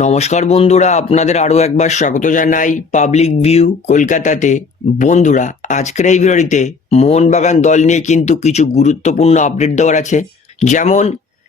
নমস্কার বন্ধুরা, আপনাদের আরও একবার স্বাগত জানাই পাবলিক ভিউ কলকাতাতে। বন্ধুরা, আজকের এই ভিডিওটিতে মোহনবাগান দল নিয়ে কিন্তু কিছু গুরুত্বপূর্ণ আপডেট দেওয়ার আছে। যেমন,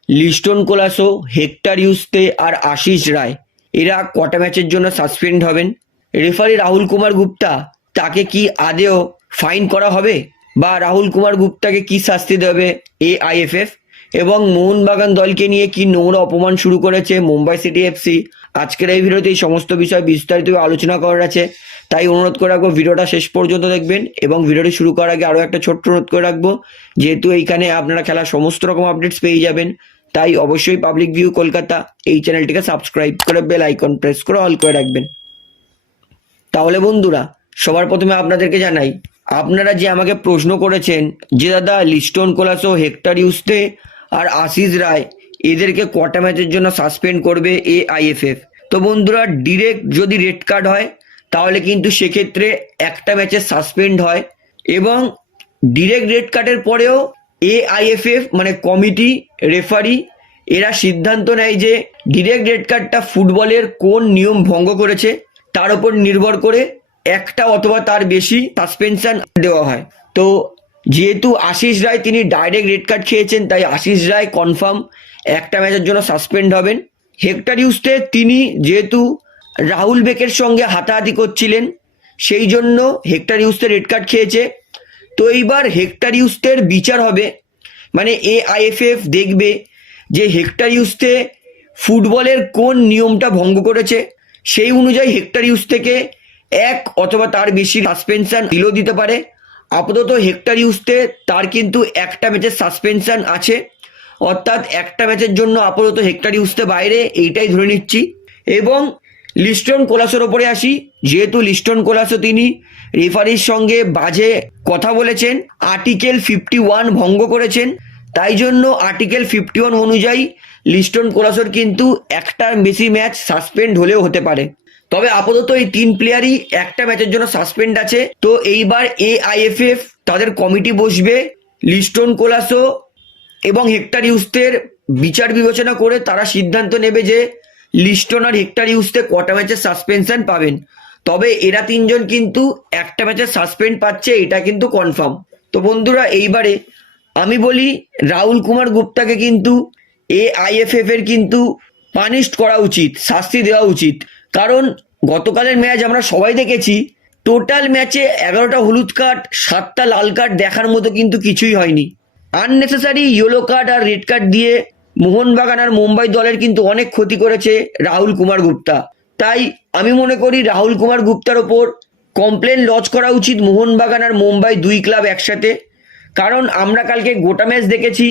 লিস্টন কোলাসো, হেক্টর ইউস্তে আর আশিস রায়, এরা কটা ম্যাচের জন্য সাসপেন্ড হবেন? রেফারি রাহুল কুমার গুপ্তা, তাকে কি আদেও ফাইন করা হবে? বা রাহুল কুমার গুপ্তাকে কি শাস্তি দেবে? এ আইএফএফ এবং মোহনবাগান দলকে নিয়ে কি নোংরা অপমান শুরু করেছে মুম্বাই সিটি এফসি আজকের এই ভিডিওতে এই সমস্ত বিষয় বিস্তারিতভাবে আলোচনা করার আছে। তাই অনুরোধ করে রাখব ভিডিওটা শেষ পর্যন্ত দেখবেন এবং ভিডিওটি শুরু করার আগে আরও একটা ছোট্ট অনুরোধ করে রাখব, যেহেতু এইখানে আপনারা খেলার সমস্ত রকম আপডেটস পেয়ে যাবেন, তাই অবশ্যই পাবলিক ভিউ কলকাতা এই চ্যানেলটিকে সাবস্ক্রাইব করে বেল আইকন প্রেস করে অল করে রাখবেন। তাহলে বন্ধুরা, সবার প্রথমে আপনাদেরকে জানাই, আপনারা যে আমাকে প্রশ্ন করেছেন যে, দাদা, লিস্টন কোলাসো, হেক্টর ইউস্তে আর আশিস রায়, এদেরকে কটা ম্যাচের জন্য সাসপেন্ড করবে এ আইএফএফ তো বন্ধুরা ডিরেক্ট যদি রেড কার্ড হয়, তাহলে কিন্তু সেক্ষেত্রে একটা ম্যাচে সাসপেন্ড হয় এবং ডিরেক্ট রেড কার্ডের পরেও এ আইএফএফ মানে কমিটি রেফারি এরা সিদ্ধান্ত নেয় যে ডিরেক্ট রেড কার্ডটা ফুটবলের কোন নিয়ম ভঙ্গ করেছে, তার উপর নির্ভর করে একটা অথবা তার বেশি সাসপেনশন দেওয়া হয়। তো যেহেতু আশিস রায় তিনি ডাইরেক্ট রেড কার্ড খেয়েছেন, তাই আশিস রায় কনফার্ম একটা ম্যাচের জন্য সাসপেন্ড হবেন। হেক্টর ইউস্তে তিনি যেহেতু রাহুল বেকের সঙ্গে হাতাহাতি করছিলেন, সেই জন্য হেক্টর ইউস্তে রেড কার্ড খেয়েছে। তো এইবার হেক্টর ইউস্তের বিচার হবে। মানে এ আইএফএফ দেখবে যে হেক্টর ইউস্তে ফুটবলের কোন নিয়মটা ভঙ্গ করেছে, সেই অনুযায়ী হেক্টর ইউজ থেকে এক অথবা তার বেশি সাসপেনশন দিলেও দিতে পারে। আপাতত হেক্টর ইউজতে তার কিন্তু একটা ম্যাচের সাসপেনশন আছে। অর্থাৎ একটা ম্যাচের জন্য আপাতত হেক্টর ইউজতে বাইরে, এইটাই ধরে নিচ্ছি। এবং লিস্টন কোলাসের ওপরে আসি। যেহেতু লিস্টন কোলাসও তিনি রেফারির সঙ্গে বাজে কথা বলেছেন, আর্টিকেল ফিফটি ওয়ান ভঙ্গ করেছেন, তাই জন্য আর্টিকেল ফিফটি ওয়ান অনুযায়ী লিস্টন কোলাসোর কিন্তু একটার বেশি ম্যাচ সাসপেন্ড হলেও হতে পারে। তবে আপাতত এই তিন প্লেয়ারই একটা ম্যাচের জন্য সাসপেন্ড আছে। তো এইবার এ আইএফএফ তাদের কমিটি বসবে, লিস্টন কোলাসো এবং হেক্টর ইউস্তের বিচার বিবেচনা করে তারা সিদ্ধান্ত নেবে যে লিস্টন আর হেক্টর ইউস্তে কটা ম্যাচের সাসপেনশন পাবেন। তবে এরা তিনজন কিন্তু একটা ম্যাচের সাসপেন্ড পাচ্ছে, এটা কিন্তু কনফার্ম তো বন্ধুরা, এইবারে আমি বলি রাহুল কুমার গুপ্তাকে কিন্তু এ আইএফএফ এর কিন্তু পানিশড করা উচিত, শাস্তি দেওয়া উচিত। কারণ গতকালের ম্যাচ আমরা সবাই দেখেছি। টোটাল ম্যাচে এগারোটা হলুদ কার্ড, সাতটা লাল কার্ড দেখার মতো কিন্তু কিছুই হয়নি। আননেসেসারি ইয়েলো কার্ড আর রেড কার্ড দিয়ে মোহনবাগান আর মুম্বাই দলের কিন্তু অনেক ক্ষতি করেছে রাহুল কুমার গুপ্তা। তাই আমি মনে করি রাহুল কুমার গুপ্তার ওপর কমপ্লেন লজ করা উচিত মোহনবাগান আর মুম্বাই দুই ক্লাব একসাথে। কারণ আমরা কালকে গোটা ম্যাচ দেখেছি।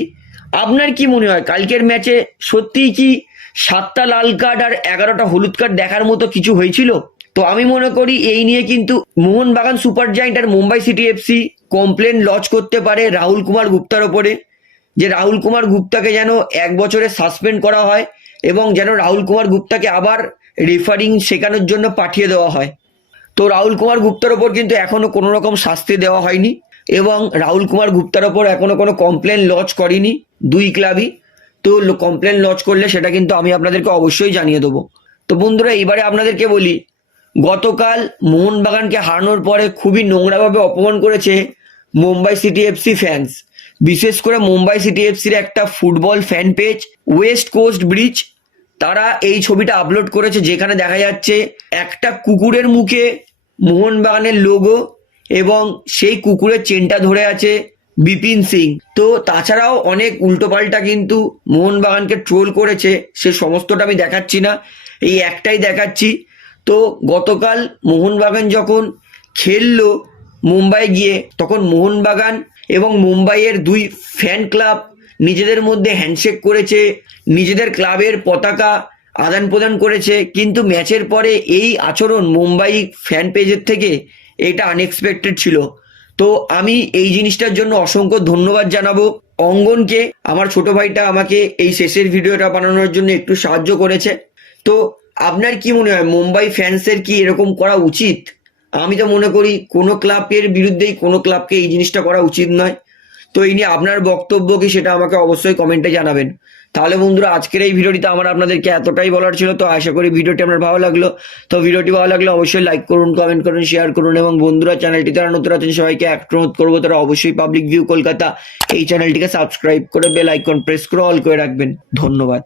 আপনার কি মনে হয়, কালকের ম্যাচে সত্যিই কি সাতটা লাল কার্ড আর এগারোটা হলুদ কার্ড দেখার মতো কিছু হয়েছিল। তো আমি মনে করি এই নিয়ে কিন্তু মোহনবাগান সুপার জায়েন্ট আর Mumbai City FC complain lodge করতে পারে রাহুল কুমার গুপ্তার ওপরে, যে রাহুল কুমার গুপ্তাকে যেন এক বছরে সাসপেন্ড করা হয় এবং যেন রাহুল কুমার গুপ্তাকে আবার রেফারিং শেখানোর জন্য পাঠিয়ে দেওয়া হয়। তো রাহুল কুমার গুপ্তার ওপর কিন্তু এখনও কোনো রকম শাস্তি দেওয়া হয়নি এবং রাহুল কুমার গুপ্তার ওপর এখনও কোনো কমপ্লেন লজ করেনি দুই ক্লাবই তো কমপ্লেন লজ করলে সেটা কিন্তু আমি আপনাদেরকে অবশ্যই জানিয়ে দেবো। তো বন্ধুরা, এইবারে আপনাদেরকে বলি, গতকাল মোহনবাগানকে হারানোর পরে খুবই নোংরাভাবে অপমান করেছে মুম্বাই সিটি এফসি ফ্যান্স বিশেষ করে মুম্বাই সিটি এফসির একটা football fan page west coast bridge তারা এই ছবিটা আপলোড করেছে যেখানে দেখা যাচ্ছে একটা কুকুরের মুখে মোহনবাগানের লোগো এবং সেই কুকুরের চেনটা ধরে আছে। বিপিন সিং। তো তাছাড়াও অনেক উল্টোপাল্টা কিন্তু মোহনবাগানকে ট্রোল করেছে। সে সমস্তটা আমি দেখাচ্ছি না। এই একটাই দেখাচ্ছি। তো গতকাল মোহনবাগান যখন খেললো মুম্বাই গিয়ে, তখন মোহনবাগান এবং মুম্বাইয়ের দুই ফ্যান ক্লাব নিজেদের মধ্যে হ্যান্ডশেক করেছে, নিজেদের ক্লাবের পতাকা আদান প্রদান করেছে। কিন্তু ম্যাচের পরে এই আচরণ মুম্বাই ফ্যান পেজের থেকে এটা আনএক্সপেক্টেড ছিল। তো আমি এই জিনিসটার জন্য অসংখ্য ধন্যবাদ জানাব। অঙ্গনকে, আমার ছোট ভাইটা আমাকে এই শেষের ভিডিওটা বানানোর জন্য একটু সাহায্য করেছে। তো আপনার কি মনে হয়, মুম্বাই ফ্যান্সের কি এরকম করা উচিত? আমি তো মনে করি, কোনো ক্লাবের বিরুদ্ধেই কোনো ক্লাবকে এই জিনিসটা করা উচিত নয়। তো এই নিয়ে আপনার বক্তব্য কি সেটা আমাকে অবশ্যই কমেন্টে জানাবেন। তাহলে বন্ধুরা, আজকের এই ভিডিওটিতে আমার আপনাদেরকে এতটাই বলার ছিল, তো আশা করি ভিডিওটি আপনার ভালো লাগল। তো ভিডিওটি ভালো লাগলে অবশ্যই লাইক করুন কমেন্ট করুন শেয়ার করুন এবং বন্ধুরা চ্যানেলটি তারা নতুন আছেন, সবাইকে এক অনুরোধ করব, তারা অবশ্যই পাবলিক ভিউ কলকাতা এই চ্যানেলটিকে সাবস্ক্রাইব করে বেল আইকন প্রেস করে অল করে রাখবেন। ধন্যবাদ।